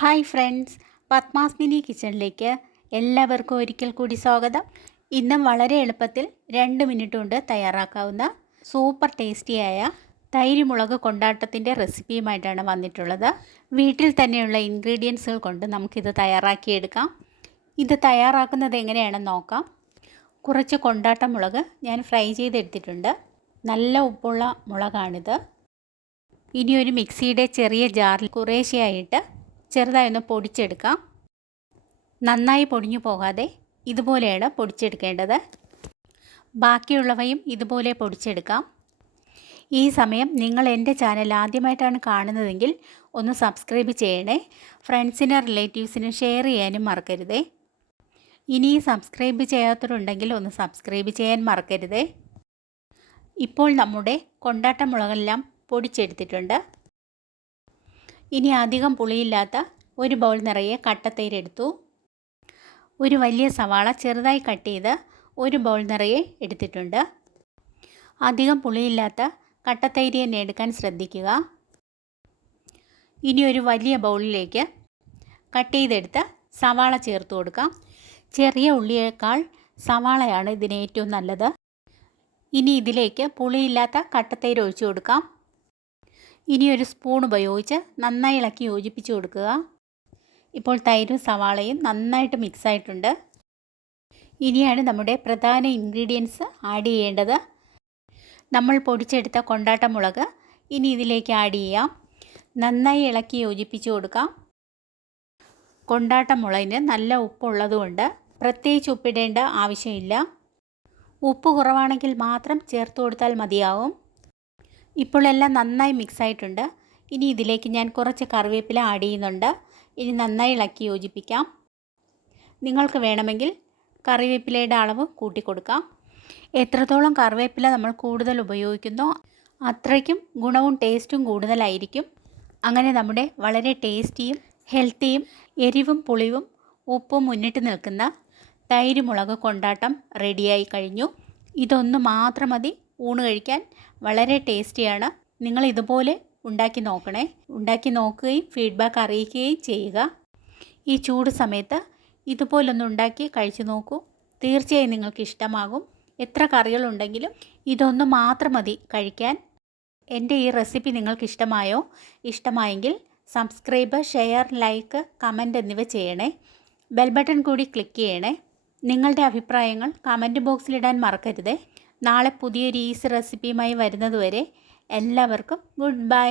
Hi friends, Padmas mini കിച്ചണിലേക്ക് എല്ലാവർക്കും ഒരിക്കൽ കൂടി സ്വാഗതം. ഇന്നും വളരെ എളുപ്പത്തിൽ 2 മിനിറ്റ് കൊണ്ട് തയ്യാറാക്കാവുന്ന സൂപ്പർ ടേസ്റ്റിയായ തൈര് മുളക് കൊണ്ടാട്ടത്തിൻ്റെ റെസിപ്പിയുമായിട്ടാണ് വന്നിട്ടുള്ളത്. വീട്ടിൽ തന്നെയുള്ള ഇൻഗ്രീഡിയൻസുകൾ കൊണ്ട് നമുക്കിത് തയ്യാറാക്കിയെടുക്കാം. ഇത് തയ്യാറാക്കുന്നത് എങ്ങനെയാണെന്ന് നോക്കാം. കുറച്ച് കൊണ്ടാട്ട മുളക് ഞാൻ ഫ്രൈ ചെയ്തെടുത്തിട്ടുണ്ട്. നല്ല ഉപ്പുള്ള മുളകാണിത്. ഇനി ഒരു മിക്സിയുടെ ചെറിയ ജാറിൽ കുറേശ്ശെയായിട്ട് ചെറുതായി ഒന്ന് പൊടിച്ചെടുക്കാം. നന്നായി പൊടിഞ്ഞു പോകാതെ ഇതുപോലെയാണ് പൊടിച്ചെടുക്കേണ്ടത്. ബാക്കിയുള്ളവയും ഇതുപോലെ പൊടിച്ചെടുക്കാം. ഈ സമയം നിങ്ങൾ എൻ്റെ ചാനൽ ആദ്യമായിട്ടാണ് കാണുന്നതെങ്കിൽ ഒന്ന് സബ്സ്ക്രൈബ് ചെയ്യണേ. ഫ്രണ്ട്സിനും റിലേറ്റീവ്സിനും ഷെയർ ചെയ്യാനും മറക്കരുതേ. ഇനി സബ്സ്ക്രൈബ് ചെയ്യാത്തവരുണ്ടെങ്കിൽ ഒന്ന് സബ്സ്ക്രൈബ് ചെയ്യാൻ മറക്കരുതേ. ഇപ്പോൾ നമ്മുടെ കൊണ്ടാട്ട മുളകെല്ലാം പൊടിച്ചെടുത്തിട്ടുണ്ട്. ഇനി അധികം പുളിയില്ലാത്ത ഒരു ബൗൾ നിറയെ കട്ടത്തൈര് എടുത്തു. ഒരു വലിയ സവാള ചെറുതായി കട്ട് ചെയ്ത് ഒരു ബൗൾ നിറയെ എടുത്തിട്ടുണ്ട്. അധികം പുളിയില്ലാത്ത കട്ടത്തൈര് തന്നെ എടുക്കാൻ ശ്രദ്ധിക്കുക. ഇനി ഒരു വലിയ ബൗളിലേക്ക് കട്ട് ചെയ്തെടുത്ത് സവാള ചേർത്ത് കൊടുക്കാം. ചെറിയ ഉള്ളിയേക്കാൾ സവാളയാണ് ഇതിന് ഏറ്റവും നല്ലത്. ഇനി ഇതിലേക്ക് പുളിയില്ലാത്ത കട്ടത്തൈര് ഒഴിച്ചു കൊടുക്കാം. ഇനി ഒരു സ്പൂൺ ഉപയോഗിച്ച് നന്നായി ഇളക്കി യോജിപ്പിച്ച് കൊടുക്കുക. ഇപ്പോൾ തൈരും സവാളയും നന്നായിട്ട് മിക്സ് ആയിട്ടുണ്ട്. ഇനിയാണ് നമ്മുടെ പ്രധാന ഇൻഗ്രീഡിയൻസ് ആഡ് ചെയ്യേണ്ടത്. നമ്മൾ പൊടിച്ചെടുത്ത കൊണ്ടാട്ട മുളക് ഇനി ഇതിലേക്ക് ആഡ് ചെയ്യാം. നന്നായി ഇളക്കി യോജിപ്പിച്ച് കൊടുക്കാം. കൊണ്ടാട്ട മുളകിന് നല്ല ഉപ്പുള്ളതുകൊണ്ട് പ്രത്യേകിച്ച് ഉപ്പിടേണ്ട ആവശ്യമില്ല. ഉപ്പ് കുറവാണെങ്കിൽ മാത്രം ചേർത്ത് കൊടുത്താൽ മതിയാവും. ഇപ്പോൾ എല്ലാം നന്നായി മിക്സ് ആയിട്ടുണ്ട്. ഇനി ഇതിലേക്ക് ഞാൻ കുറച്ച് കറിവേപ്പില ആഡ് ചെയ്യുന്നുണ്ട്. ഇനി നന്നായി ഇളക്കി യോജിപ്പിക്കാം. നിങ്ങൾക്ക് വേണമെങ്കിൽ കറിവേപ്പിലയുടെ അളവ് കൂട്ടിക്കൊടുക്കാം. എത്രത്തോളം കറിവേപ്പില നമ്മൾ കൂടുതൽ ഉപയോഗിക്കുന്നോ അത്രയ്ക്കും ഗുണവും ടേസ്റ്റും കൂടുതലായിരിക്കും. അങ്ങനെ നമ്മുടെ വളരെ ടേസ്റ്റിയും ഹെൽത്തിയും എരിവും പുളിവും ഉപ്പും മുന്നിട്ട് നിൽക്കുന്ന തൈര് മുളക് കൊണ്ടാട്ടം റെഡിയായി കഴിഞ്ഞു. ഇതൊന്ന് മാത്രം മതി ഊണ് കഴിക്കാൻ. വളരെ ടേസ്റ്റിയാണ്. നിങ്ങൾ ഇതുപോലെ ഉണ്ടാക്കി നോക്കണേ. ഉണ്ടാക്കി നോക്കുകയും ഫീഡ്ബാക്ക് അറിയിക്കുകയും ചെയ്യുക. ഈ ചൂട് സമയത്ത് ഇതുപോലൊന്ന് ഉണ്ടാക്കി കഴിച്ചു നോക്കൂ. തീർച്ചയായും നിങ്ങൾക്ക് ഇഷ്ടമാകും. എത്ര കറികളുണ്ടെങ്കിലും ഇതൊന്ന് മാത്രം മതി കഴിക്കാൻ. എൻ്റെ ഈ റെസിപ്പി നിങ്ങൾക്ക് ഇഷ്ടമായോ? ഇഷ്ടമായെങ്കിൽ സബ്സ്ക്രൈബ്, ഷെയർ, ലൈക്ക്, കമൻറ്റ് എന്നിവ ചെയ്യണേ. ബെൽ ബട്ടൺ കൂടി ക്ലിക്ക് ചെയ്യണേ. നിങ്ങളുടെ അഭിപ്രായങ്ങൾ കമൻറ്റ് ബോക്സിലിടാൻ മറക്കരുതേ. നാളെ പുതിയൊരു ഈസി റെസിപ്പിയുമായി വരുന്നതുവരെ എല്ലാവർക്കും ഗുഡ് ബൈ.